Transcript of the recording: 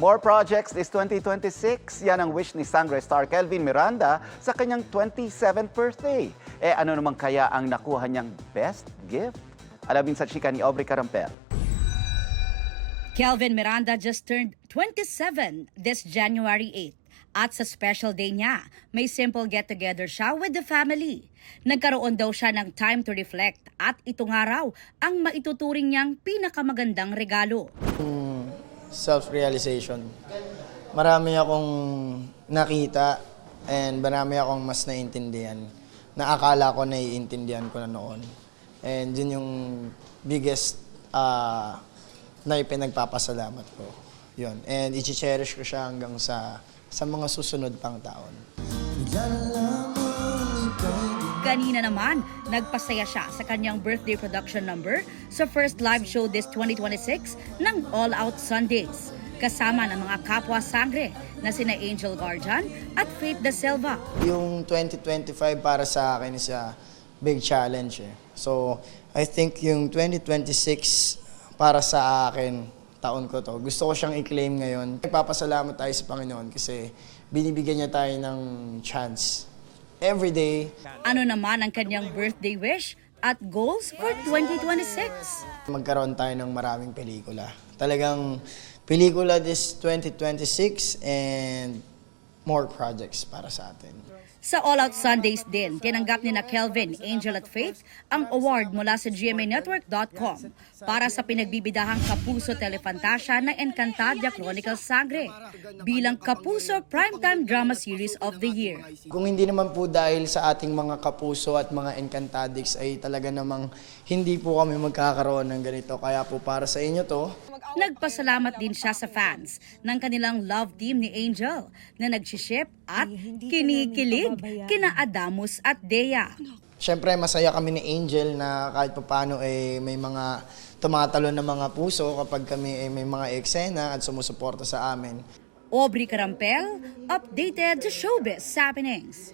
More projects this 2026. Yan ang wish ni Sangre star Kelvin Miranda sa kanyang 27th birthday. Ano naman kaya ang nakuha niyang best gift? Alamin sa chika ni Aubrey Carampel. Kelvin Miranda just turned 27 this January 8. At sa special day niya, may simple get-together siya with the family. Nagkaroon daw siya ng time to reflect at ito nga raw ang maituturing niyang pinakamagandang regalo. Self-realization. Marami akong nakita and marami akong mas naiintindihan na akala ko naiintindihan ko na noon. And yun yung biggest na ipinagpapasalamat ko. Yun. And i-cherish ko siya hanggang sa mga susunod pang taon. Kanina naman, nagpasaya siya sa kanyang birthday production number sa first live show this 2026 ng All Out Sundays. Kasama ng mga kapwa sangre na sina Angel Guardian at Faith Da Silva. Yung 2025 para sa akin is a big challenge. So, I think yung 2026 para sa akin, taon ko to. Gusto ko siyang i-claim ngayon. Nagpapasalamat tayo sa Panginoon kasi binibigyan niya tayo ng chance. Every day. Ano naman ang kanyang birthday wish at goals for 2026? Magkaroon tayo ng maraming pelikula. Talagang pelikula this 2026 and more projects para sa atin. Sa All Out Sundays din, tinanggap ni na Kelvin, Angel at Faith ang award mula sa GMAnetwork.com para sa pinagbibidahang Kapuso Telefantasia na Encantadia Chronicles Sangre bilang Kapuso Primetime Drama Series of the Year. Kung hindi naman po dahil sa ating mga kapuso at mga Encantadix ay talaga namang hindi po kami magkakaroon ng ganito. Kaya po para sa inyo to. Nagpasalamat din siya sa fans ng kanilang love team ni Angel na nagsiship at kinikilig kina Adamus at Dea. Siyempre masaya kami ni Angel na kahit paano may mga tumatalon na mga puso kapag kami may mga eksena at sumusuporta sa amin. Aubrey Carampel, updated sa Showbiz Happenings.